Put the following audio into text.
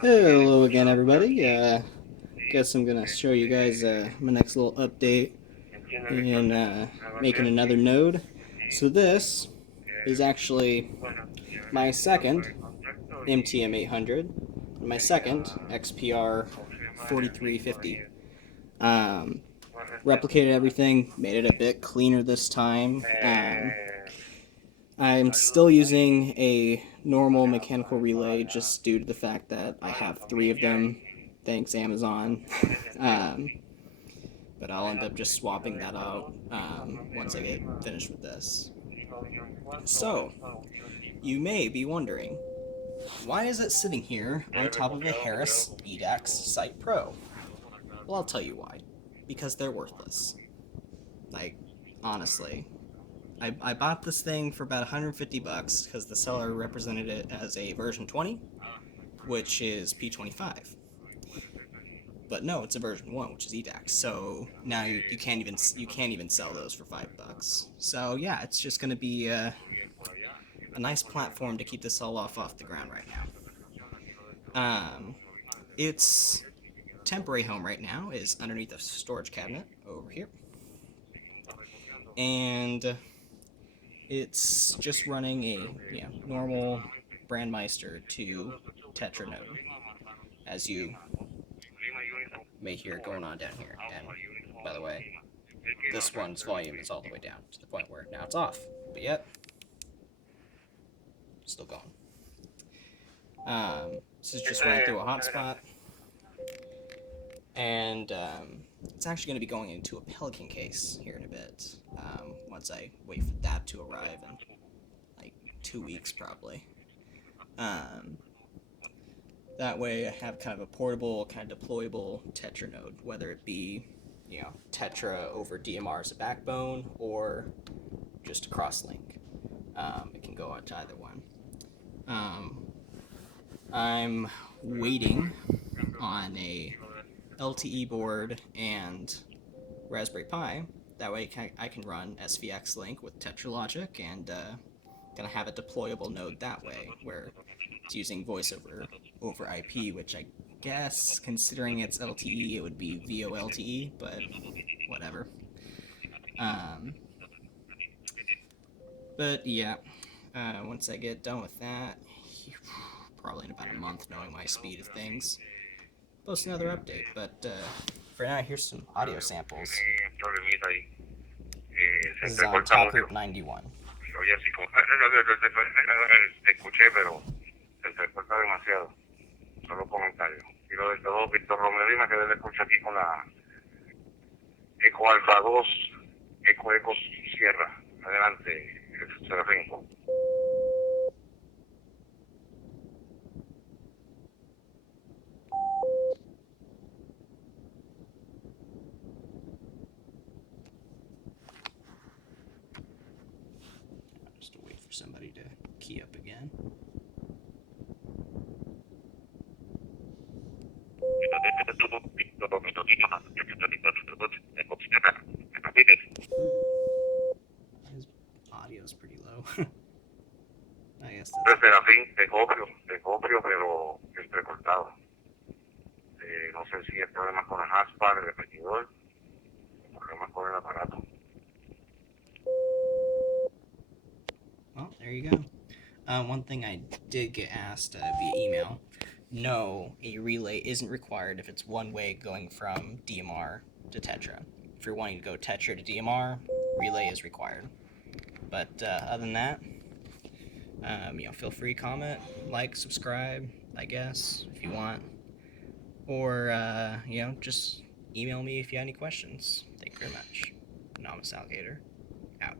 Hello again, everybody. Guess I'm gonna show you guys my next little update in making another node. So this is actually my second MTM 800, and my second XPR 4350. Um, Replicated everything, made it a bit cleaner this time. I'm still using a normal mechanical relay just due to the fact that I have 3 of them. Thanks, Amazon. um, but I'll end up just swapping that out once I get finished with this. So, you may be wondering, why is it sitting here on top of a Harris EDAX Site Pro? Well, I'll tell you why. Because they're worthless. Like, honestly. I bought this thing for about 150 bucks because the seller represented it as a version 20, which is P25. But no, it's a version 1, which is EDAX. So now you can't even sell those for $5. So yeah, it's just going to be a nice platform to keep this all off the ground right now. Its temporary home right now is underneath a storage cabinet over here, and it's just running a normal Brandmeister to TETRA node, as you may hear going on down here. And by the way, this one's volume is all the way down to the point where now it's off, but yet still going. This is just running through a hotspot, and it's actually going to be going into a Pelican case here in a bit. Once I wait for that to arrive in like 2 weeks probably. That way I have kind of a portable, kind of deployable TETRA node, whether it be, TETRA over DMR as a backbone or just a crosslink. It can go out to either one. I'm waiting on a LTE board and Raspberry Pi. That way I can run SVX link with TETRALogic and gonna have a deployable node that way, where it's using voice over IP, which I guess, considering it's LTE, it would be VoLTE, but whatever. But yeah, once I get done with that, probably in about a month, knowing my speed of things, post another update. But for now, here's some audio samples. This is on Top Group 91. Oye, así como, te escuché, pero se entrecorta demasiado. Solo comentario. Y lo de todo, Víctor Romero, me quedé de escuchar aquí con la Eco Alfa 2, Eco Sierra. Adelante, Serafín. Just to wait for somebody to key up again. His audio's pretty low. I guess that's... Serafín, te copio, pero entrecortado. No sé si hay problemas con el hotspot, el repetidor, problemas con el aparato. Well, there you go. One thing I did get asked via email, no, a relay isn't required if it's one way going from DMR to TETRA. If you're wanting to go TETRA to DMR, relay is required. But other than that, feel free to comment, like, subscribe, I guess, if you want. Or, just email me if you have any questions. Thank you very much. Anonymous Alligator, out.